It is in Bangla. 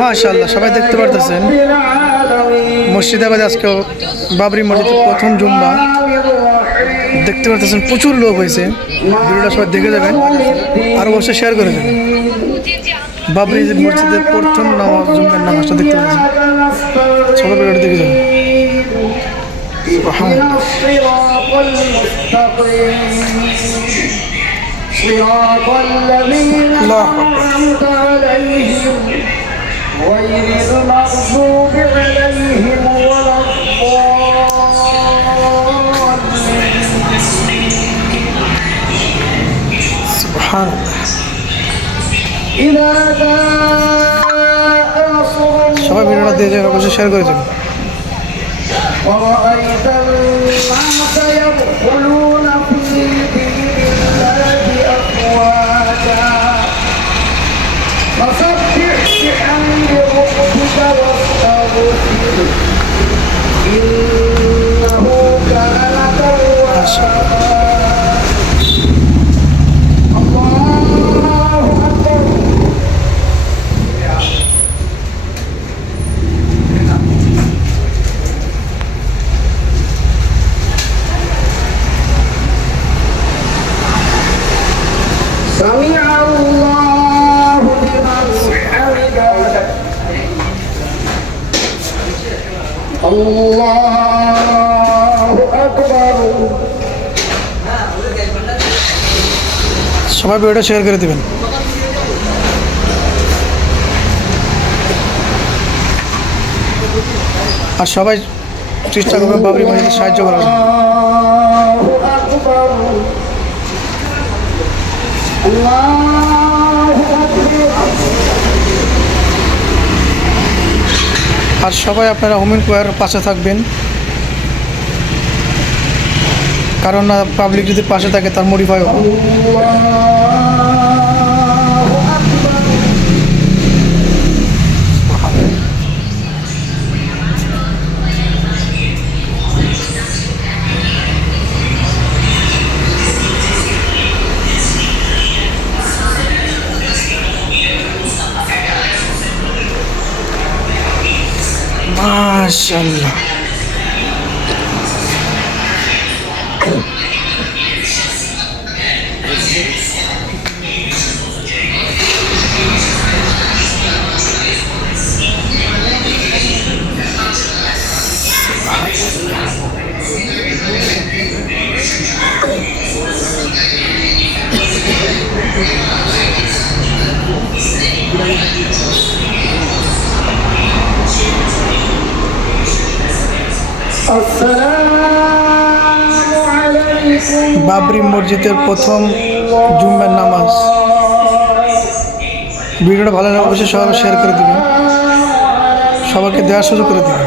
মাশাআল্লাহ, সবাই দেখতে পারতেছেন মুর্শিদাবাদে আজকে বাবরি মসজিদের প্রথম জুম্মা দেখতে পারতেছেন। প্রচুর লোক হয়েছে। ভিডিওটা সবাই দেখে যাবেন আর অবশ্যই শেয়ার করে দেবেন। বাবরি মসজিদের প্রথম নামাজ, জুম্মার নামাজটা দেখতে পাচ্ছেন। সবাই ভিডিওটা দেখে যাবেন। صراط الذين أنعمت عليهم غير المغضوب عليهم ولا سبحان إذا جاء نصر সবাই ভিডিওটা দিয়ে যাবেন, অবশ্যই শেয়ার করে দেবেন। ورأيت الناس يدخلون في دين الله أفواجا فسبح بحمد ربك واستغفره إنه كان توابا الله أكبر سمع الله لمن حمده الله أكبر সবাই ভিডিওটা শেয়ার করে দেবেন। আর সবাই চেষ্টা করবেন বাবরি মসজিদে সাহায্য করার জন্য। الله أكبر الله أكبر আর সবাই আপনারা হুমিন কোয়ার পাশে থাকবেন, কারণ না পাবলিক যদি পাশে থাকে তার মডিফাই হবে। মাশাআল্লাহ, আসসালামু আলাইকুম বাবরি মসজিদের প্রথম জুম্মার নামাজ। ভিডিওটা ভালো লাগলে অবশ্যই সবাই শেয়ার করে দেবেন, সবাইকে দেওয়ার সুযোগ করে দেবেন।